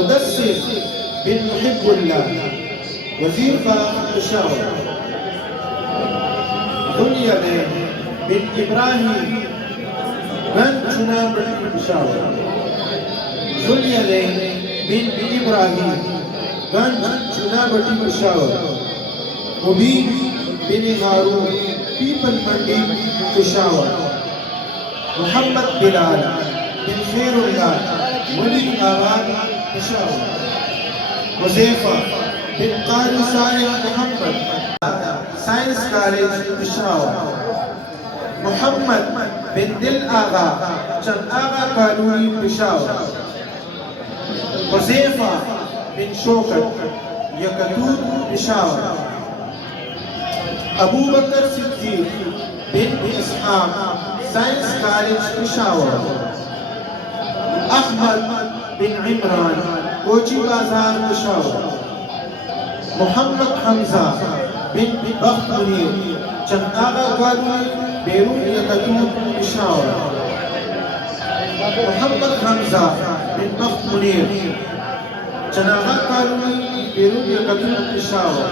मुदस्सिर बिन मुहिब्बुल्लाह वजीर बाग पेशावर, दुनियादैन बिन इब्राहिम गंज चुनाभट्टी पेशावर, दुनियादैन बिन इब्राहिम गंज चुनाभट्टी पेशावर, मुबीन बिन हारून पीपल मंडी पेशावर, मोहम्मद बिलाल बिन खैरुल्लाह वली आबाद पेशावर, हुज़ैफा बिन कारी सालिह मोहम्मद साइंस कॉलेज पेशावर, मोहम्मद बिन दिल आगा चंद आगा कॉलोनी पेशावर, हुज़ैफा बिन शौकत यकतूत पेशावर, अबू बकर सिद्दीक बिन इसहाक साइंस कॉलेज पेशावर, अहमद बिन इमरान कोची बाजार पेशावर, मोहम्मद हमजा बिन बख्त मुनीर चंदागा कॉलोनी बेरून यकतूत पेशावर, मोहम्मद हमजा बिन बख्त मुनीर चंदागा कॉलोनी बेरून यकतूत पेशावर,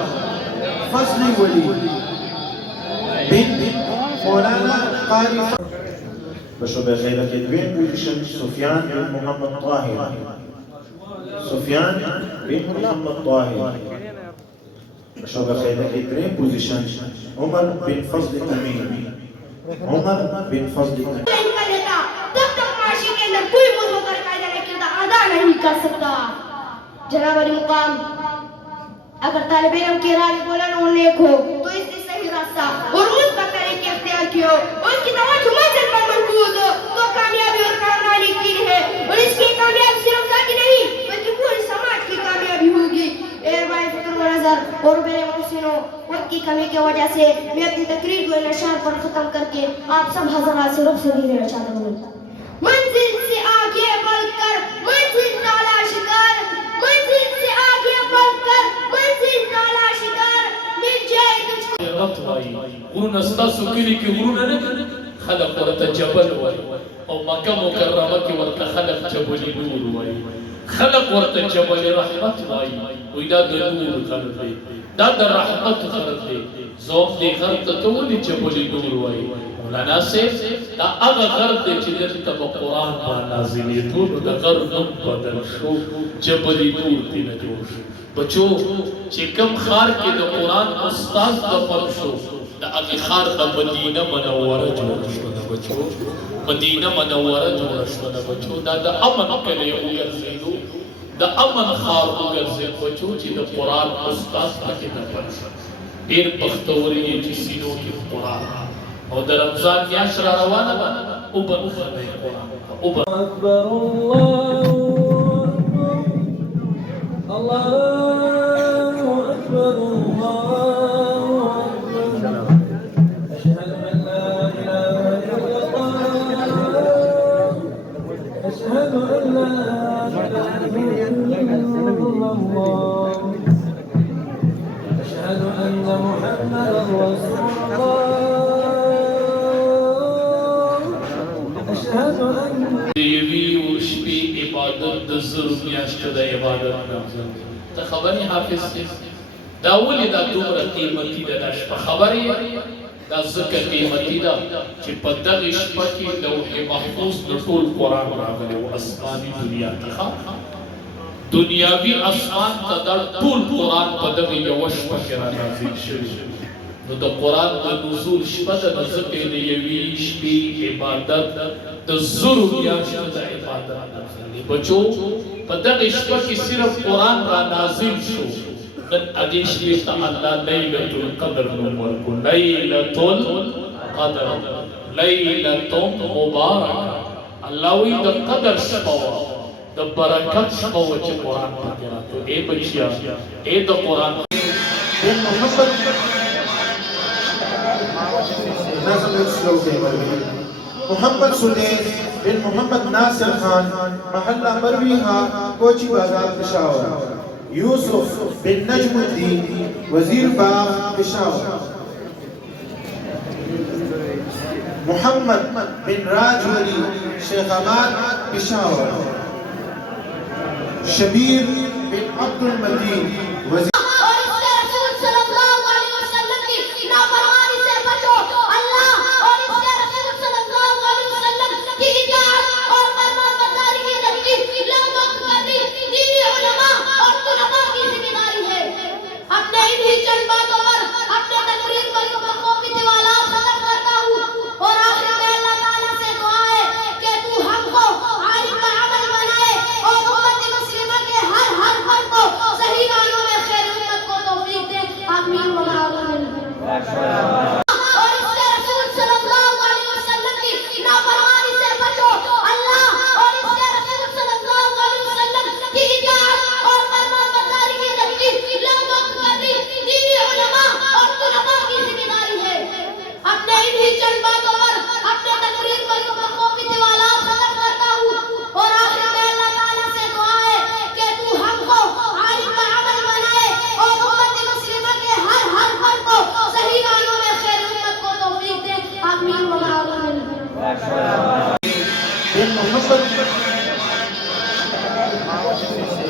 फजली वली बिन मौलाना कारी بشو بخير كدوين بوزيشن سفيان بن محمد طاهر، سفيان بن محمد طاهر. بشو بخير كدوين بوزيشن عمر بن فضل الأمين، عمر بن فضل الأمين. तब तक माशी के अंदर कोई मुझ होकर कायदा ने किरदार अदा नहीं कर सकता। जनाब अली मुकाम, अगर तालिब इल्म की राह बोला न नेक हो तो इससे सही रास्ता और मुस्बत तरीके इख्तियार कियो और की तवज्जो मंजिल पर मरकूज हो तो कामयाबी और कामयाबी की है और इसकी कामयाबी सिर्फ जाती नहीं बल्कि पूरे समाज की कामयाबी होगी। ए भाई फिक्र व नजर और मेरे मुहसिनों, वक्त की कमी की वजह से मैं अपनी तकरीर को इन अशार पर खत्म करके आप सब हज़रात से रुखसत लेना चाहता हूँ। मंजिल से आगे बढ़कर मंजिल तलाश कर, मंजिल से आगे बढ़कर मंजिल तलाश कर, मिल जाए तुझको ورنا استاسو كلي كي ورنا خلق ورت جبل او مكه مكرمه كي ورت خلق جبل نور واي، خلق ورت جبل رحمت واي، ودا د نور خلق دی دا د رحمت خلق دی زوم دی خلق ته ولي جبل نور واي. مولانا سے دا هغه غرض دی چې د قرآن په نازلې ټول د غرض بدل شو جبل نور دی نه جوړ شو. بچو چې کم خار کې د قرآن استاد د فرق شو د هغه خار د مدینه منوره جوړ شو. د بچو مدینه منوره جوړ شو. د بچو دا د امن کلی وګرځېدو، د امن خار وګرځېد بچو چې د قرآن استاد پکې د فرق شو. ډېر بختوري چې سینو کې قرآن او د رمضان میاشت را روانه ده او به وخلئ قرآن او به أكبر الله أكبر الله أكبر أشهد أن لا إله إلا الله أشهد أن لا إله إلا الله أشهد أن محمدا رسول الله أشهد أن دیوی و شپی عبادت د زر میاشت د عبادت نمزن تا خبری حافظ سی دا ولی دا دومره قیمتی ده دا شپه خبری دا ذکر قیمتی ده چې په دغه شپه کې لوح محفوظ د ټول قرآن راغلی و اسماني دنیا کې دنیاوي اسمان ته دا ټول قرآن په دغه یوه شپه کې را نازل شوی. نو د قرآن د نزول شپه ده نو ځکه د یوې شپې عبادت د زرو میاشتو د عبادت نازلې. بچو په دغه شپه کې صرف قرآن را نازل شو. نن هغې شپې ته الله لیلة القدر نوم ورکړو. لیلة القدر، لیلة مبارکه. الله وایي د قدر شپه وه، د برکت شپه وه چې قرآن پکې راته. ای بچیا، ای د قرآن मोहम्मद सुलेह बिन मोहम्मद नासिर खान महल्ला मरवीहा कोची बाजार पेशावर, यूसुफ बिन नजमुद्दीन वजीर बाग पेशावर, मोहम्मद बिन राजवली शेखाबाद पेशावर, शबीर बिन अब्दुल मतीन वजीर और इससे रसूल सल्लल्लाहु अलैहि वसल्लम की नाफरमानी से बचो। अल्लाह और इससे रसूल सल्लल्लाहु अलैहि वसल्लम की इताअत और फरमाबरदारी की तरकीब लोगों को करनी दीनी उलमा और तुलबा की जिम्मेदारी है। अपने इन्हीं चंद बातों पर अपने तकरीर पर मौकी तिवालात खत्म करता हूँ और आखिर में अल्लाह ताला से दुआ है कि तू हमको आलिम का अमल बनाए और उम्मत मुस्लिमा के हर फर्द को सही मायनों में खैर उम्मत को तौफीक दे। आमीन व आमीन। और इससे रसूल सल्लल्लाहु अलैहि वसल्लम की नाफरमानी से बचो। अल्लाह और इससे रसूल सल्लल्लाहु अलैहि वसल्लम की इताअत और फरमाबरदारी की तरकीब लोगों को करनी दीनी उलमा और तुलबा की जिम्मेदारी है। अपने इन्हीं चंद बातों पर अपने तकरीर पर मौकी तिवालात खत्म करता हूँ और आखिर में अल्लाह ताला से दुआ है कि तू हमको आलिम का अमल बनाए और उम्मत मुस्लिमा के हर फर्द को सही मायनों में खैर उम्मत को तौफीक दे। आमीन व आमीन। बिन मोहम्मद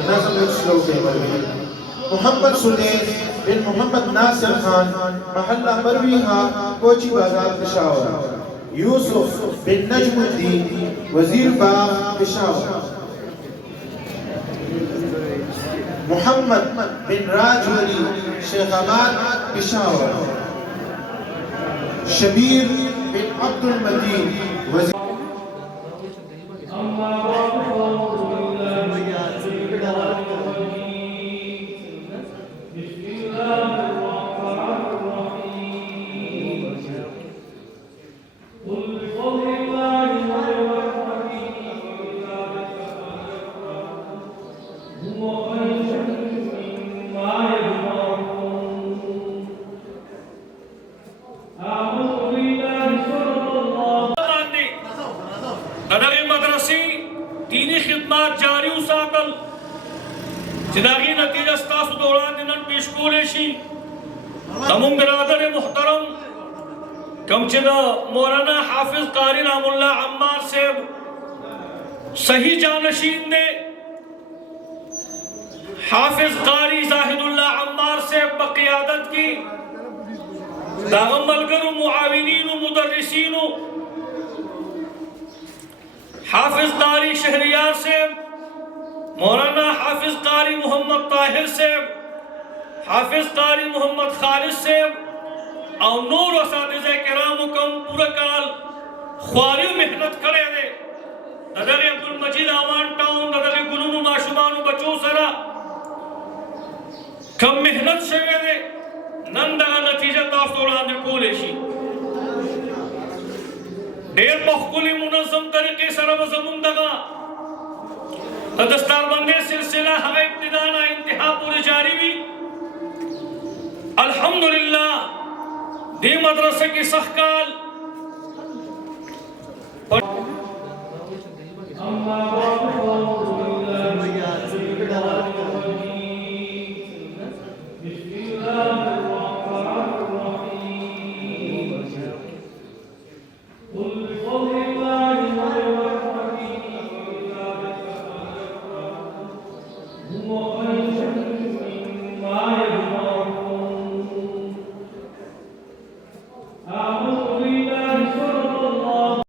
नज़म एक श्लोक है मरवी मोहम्मद सुदेश बिन मोहम्मद नासिर खान महल्ला मरवीहा कोची बाजार पेशावर यूसुफ बिन नजमुद्दीन वजीर बाग पेशावर मोहम्मद बिन राजवली शेखाबाद पेशावर शबीर बिन अब्दुल मतीन वजीर दीनी खिदमत जारी उसातल जिनागी नतीजा स्ताफ दौरान दिनन पेशकोलेशी तमुम बिरादर मुहतरम कमचना मौलाना हाफिज कारी नामुल्ला अम्मार सेब सही जानशीन ने हाफिज कारी जाहिदुल्ला अम्मार सेब बक़ियादत की दागमलगर मुआविनीन मुदर्रिसीन हाफिज कारी शहरियार से मौलाना हाफिज कारी मोहम्मद ताहिर से हाफिज कारी मोहम्मद खालिद से और नूर असातिज़े किराम कम पूरा काल ख्वारी मेहनत करे दे नदर अब्दुल मजीद आवान टाउन नदर गुलूनु माशुमानु बच्चों सरा कम मेहनत शवे दे नंदा नतीजा ताफ्तोड़ा दे कोलेशी देर मखकुली मुनज़्ज़म तरीके से रब ज़मीन दगा दस्तारबंदी सिलसिला हमें इब्तिदाना इंतहा पूरी जारी भी अल्हम्दुलिल्लाह दी मदरसे की सहकाल